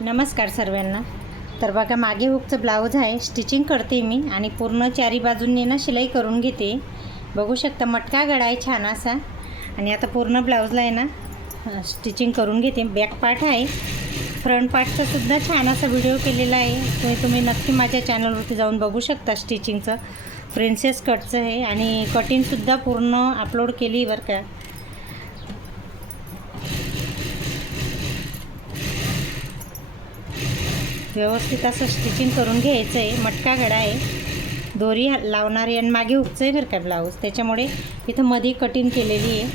नमस्कार सर्वांना। तर बघा, मागे हुकचं ब्लाऊज आहे, स्टिचिंग करते मी आणि पूर्ण चारी बाजूंनी ना शिलाई करून घेते। बघू शकता मटका गळा आहे छान असा। आणि आता पूर्ण ब्लाऊजला आहे ना स्टिचिंग करून घेते। बॅक पार्ट आहे, फ्रंट पार्टचा सुद्धा छान असा व्हिडिओ केलेला आहे, तुम्ही नक्की माझ्या चॅनलवरती जाऊन बघू शकता। स्टिचिंगचं प्रिन्सेस कटचं आहे आणि कटिंगसुद्धा पूर्ण अपलोड केली बरं का। व्यवस्थित असं स्टिचिंग करून घ्यायचं आहे। मटका गळा आहे, दोरी लावणारी आणि मागे हुकचं आहे बरं का ब्लाऊज, त्याच्यामुळे इथं मध्ये कटिंग केलेली आहे।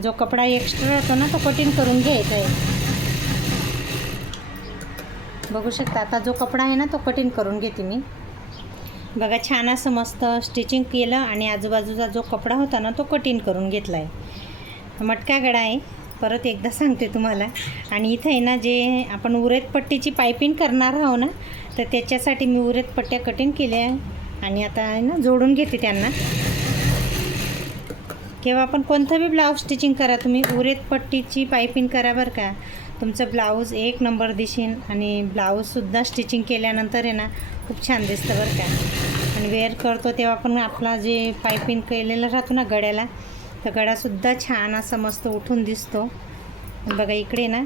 जो कपडा एक्स्ट्रा राहतो ना तो कटिंग करून घ्यायचा आहे। बघू शकता आता जो कपडा आहे ना तो कटिंग करून घेते मी। बघा छान असं मस्त स्टिचिंग केलं आणि आजूबाजूचा जो कपडा होता ना तो कटिंग करून घेतला आहे। मटका गळा आहे, परत एकदा सांगते तुम्हाला। आणि इथं आहे ना जे आपण उरेत पट्टीची पायपिंग करणार आहोत ना, तर त्याच्यासाठी मी उरेत पट्ट्या कटिंग केल्या आणि आता आहे ना जोडून घेते त्यांना। किंवा आपण कोणतं बी ब्लाऊज स्टिचिंग करा, तुम्ही उरेत पट्टीची पायपिंग करा बरं का, तुमचं ब्लाऊज एक नंबर दिसेल। आणि ब्लाऊजसुद्धा स्टिचिंग केल्यानंतर आहे ना खूप छान दिसतं बरं का। आणि वेअर करतो तेव्हा पण आपला जे पायपिंग केलेलं राहतो ना गळ्याला, तर गळासुद्धा छान असा मस्त उठून दिसतो। बघा इकडे ना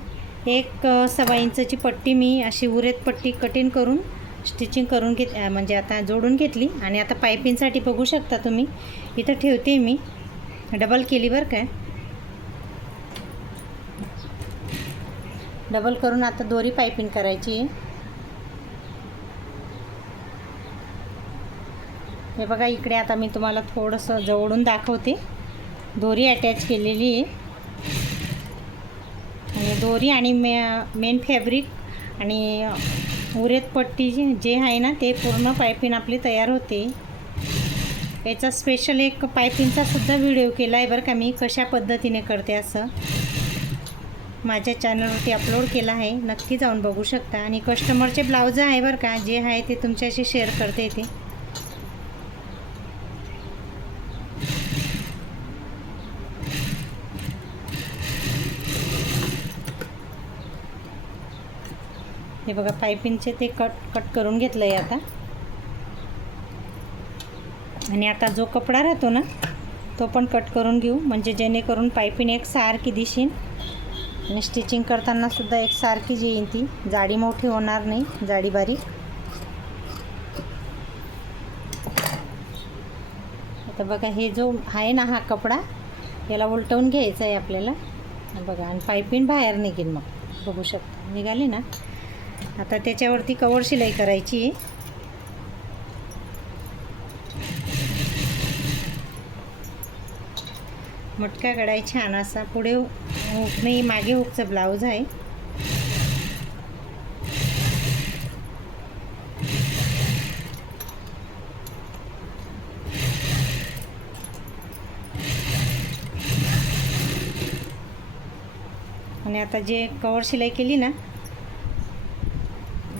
1.25 इंचची पट्टी मी अशी उरेत पट्टी कटिंग करून स्टिचिंग करून म्हणजे आता जोडून घेतली। आणि आता पायपिंगसाठी बघू शकता तुम्ही इथं ठेवते मी, डबल केली बरं का। डबल करून आता दोरी पायपिंग करायची आहे। हे बघा इकडे आता मी तुम्हाला थोडंसं जवळून दाखवते। दोरी अटॅच केलेली आहे आणि दोरी आणि मेन फॅब्रिक आणि उरेत पट्टी जे आहे ना ते पूर्ण पायपिंग आपली तयार होते। याचा स्पेशल एक पायपिंगचा सुद्धा व्हिडिओ केला आहे बरं का मी, कशा पद्धतीने करते असं माझ्या चॅनलवरती अपलोड केला आहे, नक्की जाऊन बघू शकता। आणि कस्टमरचे ब्लाऊज आहे बरं का, जे आहे ते तुमच्याशी शेअर करते ते। हे बघा पायपिंगचे ते कट करून घेतलं आहे आता। आणि आता जो कपडा राहतो ना तो पण कट करून घेऊ, म्हणजे जेणेकरून पायपिंग एक सारखी दिसेल आणि स्टिचिंग करताना सुद्धा एक सारखी जी येईल, ती जाडी मोठी होणार नाही, जाडी बारीक। आता बघा हे जो आहे ना हा कपडा, याला उलटवून घ्यायचा आहे आपल्याला बघा, आणि पायपिंग बाहेर निघेल। मग बघू शकता निघाली ना। आता त्याच्यावरती कवर शिलाई करायची आहे। मटका गळा आहे छान असा, पुढे हुक नाही मागे हुकचं ब्लाऊज आहे। आणि आता जे कवर शिलाई केली ना,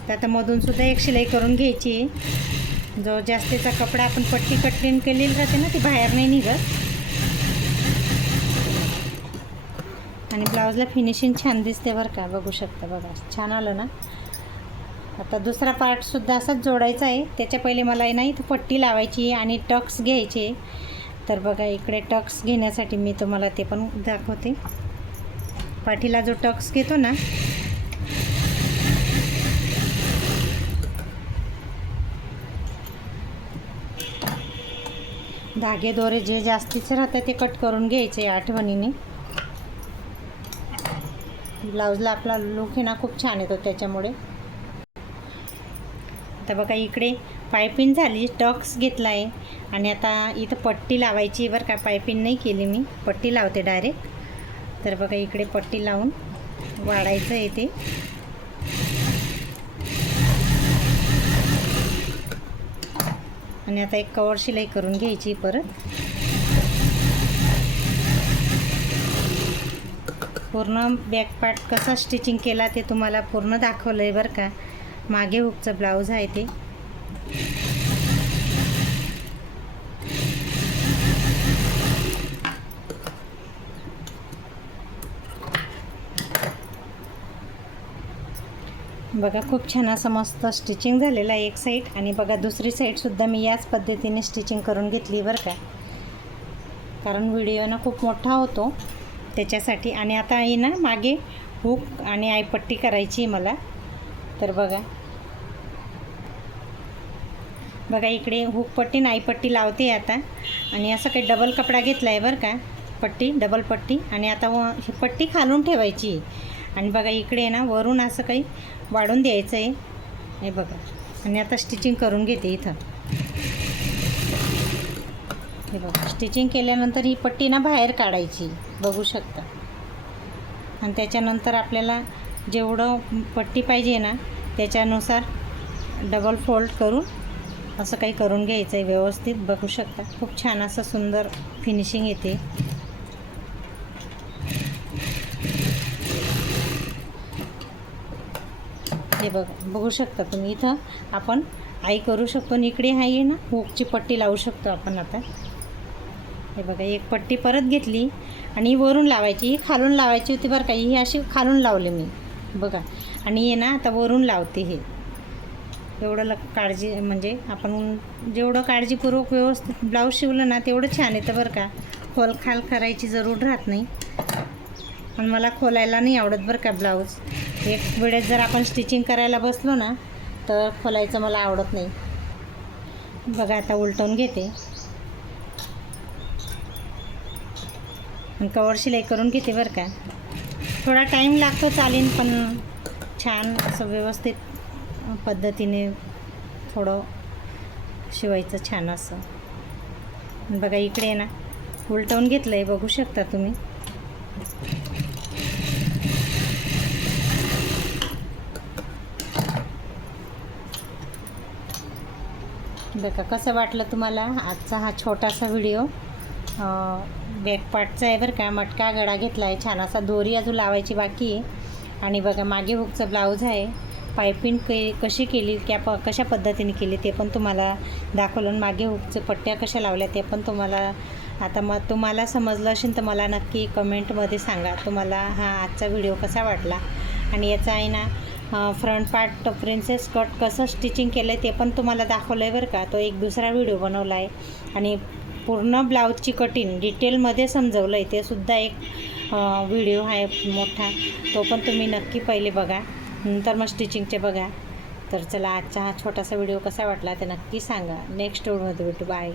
तर आता मधून सुद्धा एक शिलाई करून घ्यायची आहे। जो जास्तीचा कपडा आपण पट्टी कटिंग केलेली राहते ना ती बाहेर नाही निघत। आणि ब्लाऊजला फिनिशिंग छान दिसते बरं का, बघू शकता बघा छान आलं ना। आता दुसरा पार्टसुद्धा असाच जोडायचा आहे। त्याच्या पहिले मला नाही इथं पट्टी लावायची आणि टक्स घ्यायचे। तर बघा इकडे टक्स घेण्यासाठी मी तुम्हाला ते पण दाखवते। पाठीला जो टक्स घेतो ना, धागे दोरे जे जास्तीचे राहतात ते कट करून घ्यायचे आठवणीने। ब्लाऊजला आपला लुक आहे ना खूप छान येतो त्याच्यामुळे। आता बघा इकडे पायपिंग झाली, टक्स घेतला आहे आणि आता इथं पट्टी लावायची बरं का, पायपिंग नाही केली मी, पट्टी लावते डायरेक्ट। तर बघा इकडे पट्टी लावून वाढायचं आहे ते। आणि आता एक कवर शिलाई करून घ्यायची परत। पूर्ण बॅक पार्ट कसा स्टिचिंग केला ते तुम्हाला पूर्ण दाखवलं आहे बरं का। मागे हुकचं ब्लाऊज आहे ते। बघा खूप छान असं मस्त स्टिचिंग झालेलं आहे एक साईड, आणि बघा दुसरी साईडसुद्धा मी याच पद्धतीने स्टिचिंग करून घेतली बरं का, कारण व्हिडिओ ना खूप मोठा होतो त्याच्यासाठी. आणि आता आहे ना मागे हुक आणि आयपट्टी करायची मला. तर बघा इकडे हुकपट्टी आणि आयपट्टी लावते आता. आणि असं काही डबल कपडा घेतला आहे बरं का, पट्टी डबल पट्टी. आणि आता ही पट्टी खालून ठेवायची. आणि बघा इकडे ना वरून असं काही वाढून द्यायचं आहे, हे बघा. आणि आता स्टिचिंग करून घेते इथं, हे बघा. स्टिचिंग केल्यानंतर ही पट्टी ना बाहेर काढायची, बघू शकता. आणि त्याच्यानंतर आपल्याला जेवढं पट्टी पाहिजे ना त्याच्यानुसार डबल फोल्ड करून असं काही करून घ्यायचं आहे व्यवस्थित, बघू शकता. खूप छान असं सुंदर फिनिशिंग येते. हे बघू शकता तुम्ही. इथं आपण आई करू शकतो आणि इकडे आहे ना हुकची पट्टी लावू शकतो आपण आता. हे बघा एक पट्टी परत घेतली आणि ही वरून लावायची, ही खालून लावायची होती बरं का. ही अशी खालून लावली मी बघा. आणि हे ना आता वरून लावते. हे एवढं काळजी, म्हणजे आपण जेवढं काळजीपूर्वक व्यवस्थित ब्लाऊज शिवलं ना तेवढं छान येतं बरं का. खोलखाल करायची जरूर राहत नाही. पण मला खोलायला नाही आवडत बरं का ब्लाऊज. एक वेळेस जर आपण स्टिचिंग करायला बसलो ना तर खोलायचं मला आवडत नाही. बघा आता उलटवून घेते आणि कवर शिलाई करून घेते बरं का. थोडा टाईम लागतो चालेल, पण छान असं व्यवस्थित पद्धतीने थोडं शिवायचं छान असं. बघा इकडे ना उलटवून घेतलं आहे, बघू शकता तुम्ही. बघा कसं वाटलं तुम्हाला आजचा हा छोटासा व्हिडिओ. बॅकपार्टचा आहे बरं का. मटका गळा घेतला आहे छान असा, दोरी अजून लावायची बाकी आहे. आणि बघा मागे हुकचं ब्लाऊज आहे. पायपिंग कशी केली, कशा पद्धतीने केली ते पण तुम्हाला दाखवलं. मागे हुकचे पट्ट्या कशा लावल्या ते पण तुम्हाला. आता मग तुम्हाला समजलं असेल तर मला नक्की कमेंटमध्ये सांगा तुम्हाला हा आजचा व्हिडिओ कसा वाटला. आणि याचा आहे ना फ्रंट पार्ट प्रिन्सेस कट कसं स्टिचिंग केलं आहे ते पण तुम्हाला दाखवलं आहे बरं का. तो एक दुसरा व्हिडिओ बनवला आहे. आणि पूर्ण ब्लाऊजची कटिंग डिटेलमध्ये समजवलं आहे, ते सुद्धा एक व्हिडिओ आहे मोठा, तो पण तुम्ही नक्की पहिले बघा, नंतर मग स्टिचिंगचे बघा. तर चला आजचा हा छोटासा व्हिडिओ कसा वाटला ते नक्की सांगा. नेक्स्ट व्हिडिओमध्ये भेटू. बाय.